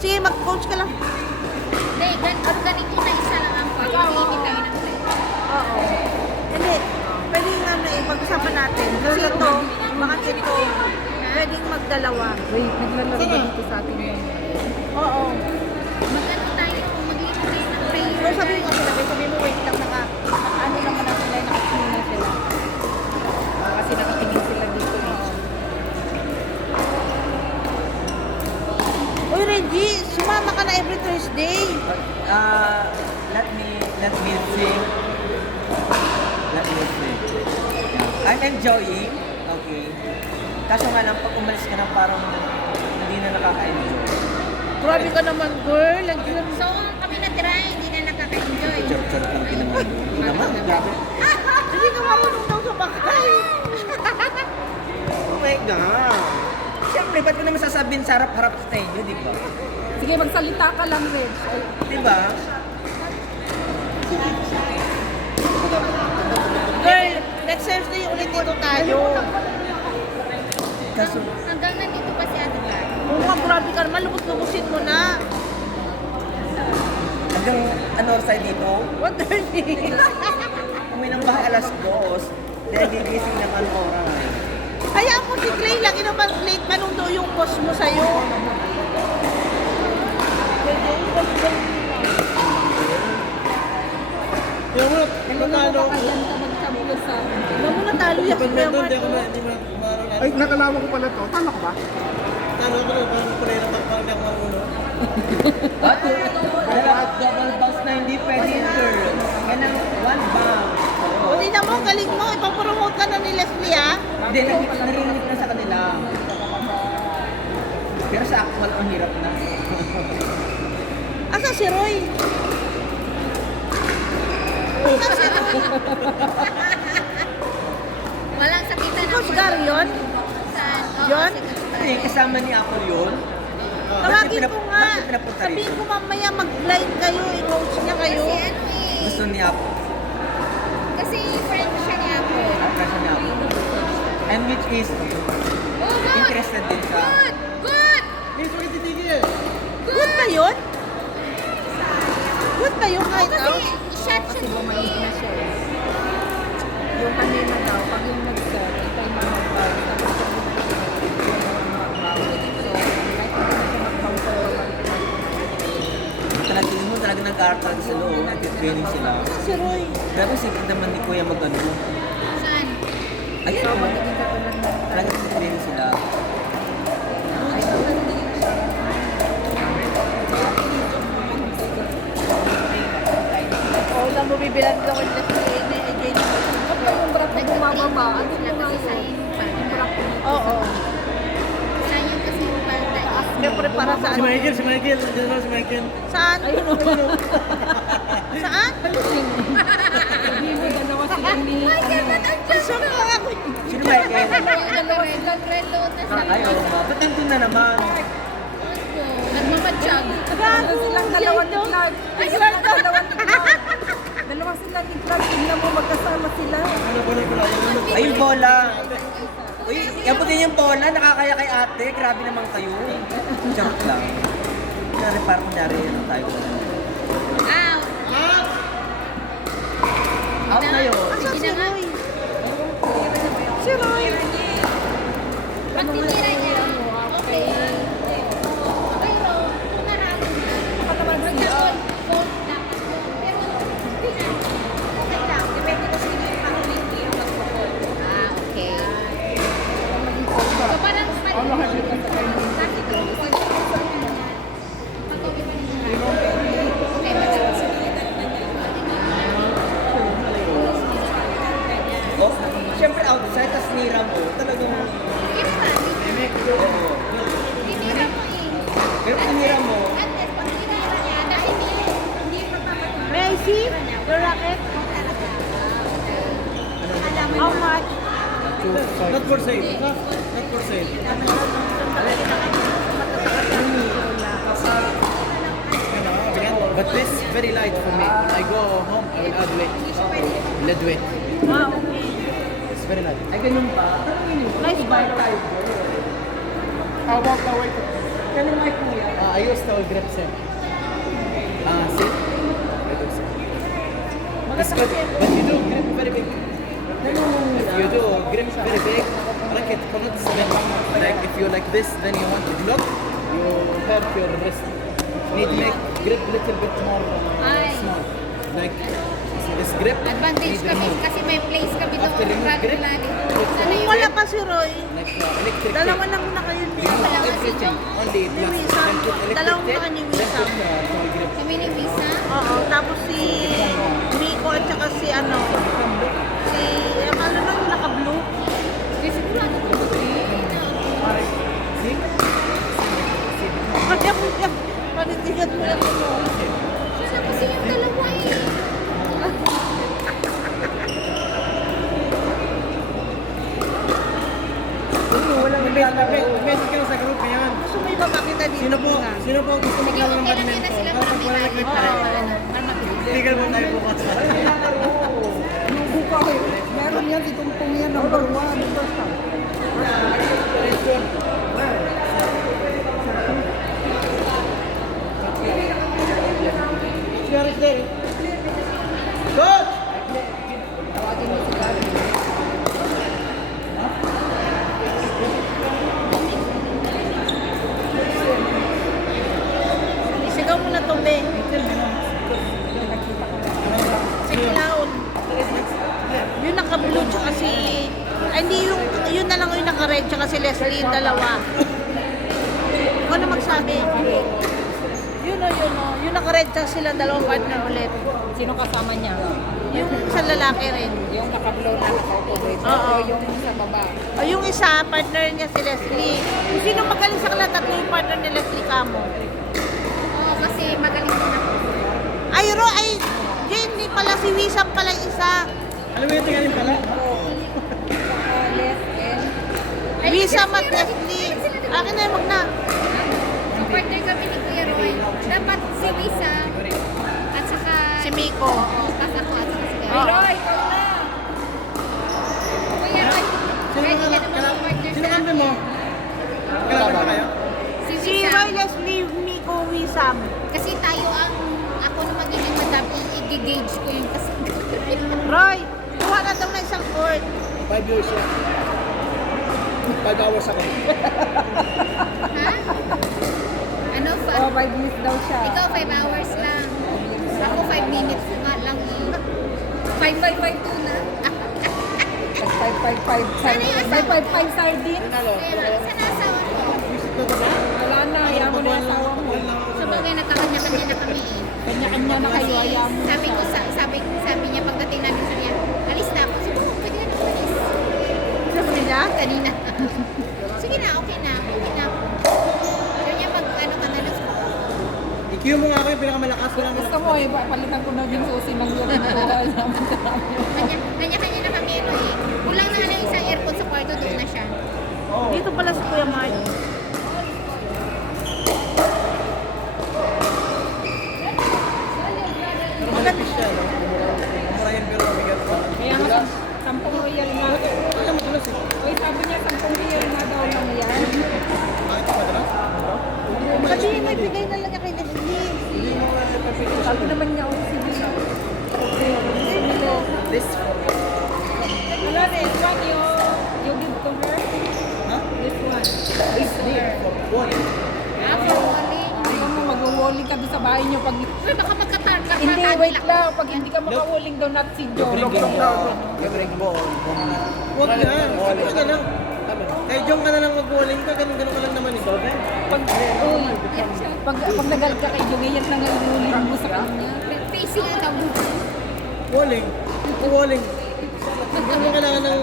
Sige, mag-coach ka lang. Hindi, ganito na isa lang ang pag-iimit tayo ng plate. Oo. Hindi. Pwede nga na pag-usapan natin. Kasi ito, baka ito, pwedeng magdalawa. Wait, naglalaro ba dito sa atin yung... Oo. Mag-ano tayo, mag-iimit tayo ng prayer. Pero sabi mo sila, sabi mo wait lang ano naman ang sila, nakatingin na sila. Kasi nakatingin sila dito eh. Uy, Reggie, sumama ka na every Thursday. Let me sing. Let me sing. I'm enjoying. Okay. Kaso nga lang, pag umalis ka na parang hindi na nakaka-enjoy. Grabe ka naman, girl. So, kami na-try, hindi na nakaka-enjoy. Charot lang din naman. Hindi naman, grabe. Hindi ka marunong daw sumakay. Oh my God. Siyempre, ba't ko naman sasabihin sa harap-harap sa inyo, di ba? Sige, magsalita ka lang, Reg. Di ba? Girl, next Thursday ulit dito tayo. Kaso, Hanggang nandito pa si Ate Car. Oo nga, grabe ka naman. Lubos-lubosin mo na. hanggang ano oras tayo dito? What Thursday? Uwi ng bahay alas 2. Dahil gigising ng ano oras. Hayaan mo si Clay lang. Inaman late manundo yung boss mo sa'yo. Yung mo, Nanalo ka dyan ka magsabulo sa... Alam mo natalo yan si Kuya doon, di ako Mark. hindi mo marunong. Ay, nakalawa ko pala to. Tama ko ba? Talo ko na, parang kulay na parang di ako marunong. At double bounce na hindi pwede, girl. Yan ang one bounce. Hindi na mo, galing mo. Ipapromote ka na ni Leslie, ah. Hindi, narinig na sa kanila. Pero sa actual, ang hirap na. Asa si Roy? Asa si Roy? Walang sakitan ng Coach Gar yun? Saan? Oo, Yun? si Coach Gar. Hindi, kasama ni Apple yun. Tawagin ko nga. Bakit pinapunta Sabihin rito? ko mamaya mag-blind kayo. I-coach niya kayo. Kasi ano eh. Gusto ni Apple. Kasi friend siya ni Apple. Kasi ni Apple. And which is, Oh, good! interested din siya. Good! Good! Hindi, so titigil. Good ba yun? Good ba yun kahit Kasi out? i-shot siya Bumalik dun na eh. siya eh. Yung kanina daw, pag yung nag-set, ito yung mga mag-bow. Tapos yung mag-bow. So, kahit hindi na siya mag-bow sa babalik na. Talagang mo talaga nag-aaral sa loob. Nag-training sila. Si Roy. Pero sipag naman ni Kuya mag-ano. Saan? Ayan So, o. magiging katulad na. Talagang nag-training sila. Oo, lang mo bibilan ko kay Leslie. Jane. Kapag yung brak na bumababa, ano Sila yung kasi mga sa yun? yung pan. Yung brak na Oo. Sayang kasi yung panda is Siyempre para sa Si Michael, si Michael. Nandiyan na si Michael. Saan? Ayun o. Saan? Sabihin mo, dalawa silang ni... Saan ka ako? Sino Michael? dalawa sila reload na siya. Ay, oo nga. Ba't nandun na naman? Nagmamatsyag. Ano silang dalawa ni Clark? Ay, silang dalawa ni Clark. Dalawa sila ni Clark. Tingnan mo, magkasama sila. Ano ko na pala yun? Ay, yung bola. Uy, yabutin yung bola. Nakakaya kay ate. Grabe naman kayo. Charot lang. Kunyari, parang kunyari, ano tayo. Out. Out na yun. Asa si Sige na nga. Roy? Si Roy. Pag tinira niya, okay. Pero, kung naramon na, magkakaroon, fold dapat yun. Pero, hindi na. Okay lang. Depende kasi yung pangulit niya mag-fold. Ah, okay. So, parang, kasi kung patuloy pa rin siya. Okay, madam. Oh, siyempre outside, tas nira mo. Talagang, Yun pa. oo. Tinira mo eh. Pero kung nira mo, At least, pag tinira niya, dahil hindi magpapatuloy. May I see the racket? How much? Not for sale. Not for sale. But this very light for me. When I go home, I will add weight. Lead weight. Ah, okay. It's very light. ay ganun pa. Nice ball. How about the weight? I used to grip sim. Sit. Reduce it. It's good, but you do grip very big. If you do grip very big, like it cannot spin. Like if you like this, then you want to block, you hurt your wrist. Need make grip little bit more Ay. small. Like this grip. Advantage need kami remove. kasi may place kami doon. After remove grip, Lagi. Sana Kung yung wala pa si Roy, Like electric dalawa tape. na muna kayo ni Remove everything. Only Ni plastic. Wisa. Then put electric Dalawang tape. mukha ni Then Wisa. put toy grip. kami ni Visa. Oo, tapos si Rico at saka si ano, si, ano na yung naka-blue. Di sigurado ko. See? Kaya mo yan, panitigan mo yan. Kasi kasi yung dalawa eh. Message ka sa group ngayon. Gusto mo iba makita dito? Sino po ang gusto Sige, maglaro ng okay lang yun na badminton? sila Kapag wala kami. nag-reply, tigil mo tayo bukas. Meron yan, si Tungtong yan, number 1. Good! Isigaw mo na tumbe. Si Clown. Yung naka-blue tsaka si... Ay, hindi yung... Yun na lang yung naka-red tsaka si Leslie, yung dalawa. Ikaw na magsabi. Yun o, yun o. Yung naka-red tsaka silang dalawang partner ulit. Sino kasama niya? Yung isang lalaki rin. Yung naka-blow na nakaupo dito. Oo. O yung sa baba. O yung isa, partner niya si Leslie. Kung sino magaling sa kanila, tatlo yung partner ni Leslie Camo. Oo, kasi magaling din ako. Ay, ay, hindi pala si Wisam pala yung isa. Alam mo yung tingnan pala? Yes, and... Wisam at Leslie. Akin na, wag na. So, partner kami ni Kuya Roy. Dapat si Visa at saka... Si Miko. Oo, tas ako at saka si Kuya Oo. Roy. Kuya Roy, ready ka naman ang partner Sino sa kampi mo? Kalaban ba kayo? Si Si Visa. Roy, Leslie, Miko, Wisam. Kasi tayo ang... Ako na magiging madam, i-gauge ko yung kasi. Roy, kuha na daw na isang court. 5 years siya. 5 hours ako. Ha? Ano pa? Oh, 5 minutes daw siya. Ikaw 5 hours lang. Ako 5 minutes nga lang eh. 5 na. Pag 555 Sana yung asawa. 555 sardine. Kaya, sana asawa ko. Wala na, ayaw mo na yung asawa mo. So bagay nagkakanya-kanya na kami eh. Kanya-kanya na kayo, Kasi ayaw mo. sabi niya pagdating namin sa niya, alis na ako. Sige, pwede na ako alis. Sabi niya? Kanina. Sige na, okay na. Okay na. Sabi niya pag ano ka na lang. I-Q mo nga ako yung pinakamalakas. Gusto mo eh, palitan ko na yung susi ng yun. Kanya-kanya na kami ano eh. Kulang na lang isang aircon sa kwarto, doon na siya. Dito pala si Kuya Mark. Maganda siya, no? Mura yun pero mabigat pa. Kaya nga, 10 real nga. Ano madulas eh? Uy, sabi niya, 10 real nga daw lang yan. Bakit pa madulas? Sabihin mo, ibigay na lang niya kay Leslie. Sabi naman niya, oh, sige. This? Wala na, this one you give to her. Huh? This one. This need for one. After walling. Ayaw mo, mag-walling ka doon sa bahay niyo pag... Uy, baka magkatarga. Hindi, wait lang. Pag hindi ka maka-walling daw, not si Joe. Every ball. Huwag na. Ano ka lang? Kay Jong ka na lang mag-walling ka. Ganun-ganun ka lang naman eh. Pag, uy, pag nagal ka kay Joe, yan na nga inuling mo sa kanya. Facing ang Walling. Walling. Hindi mo kailangan ng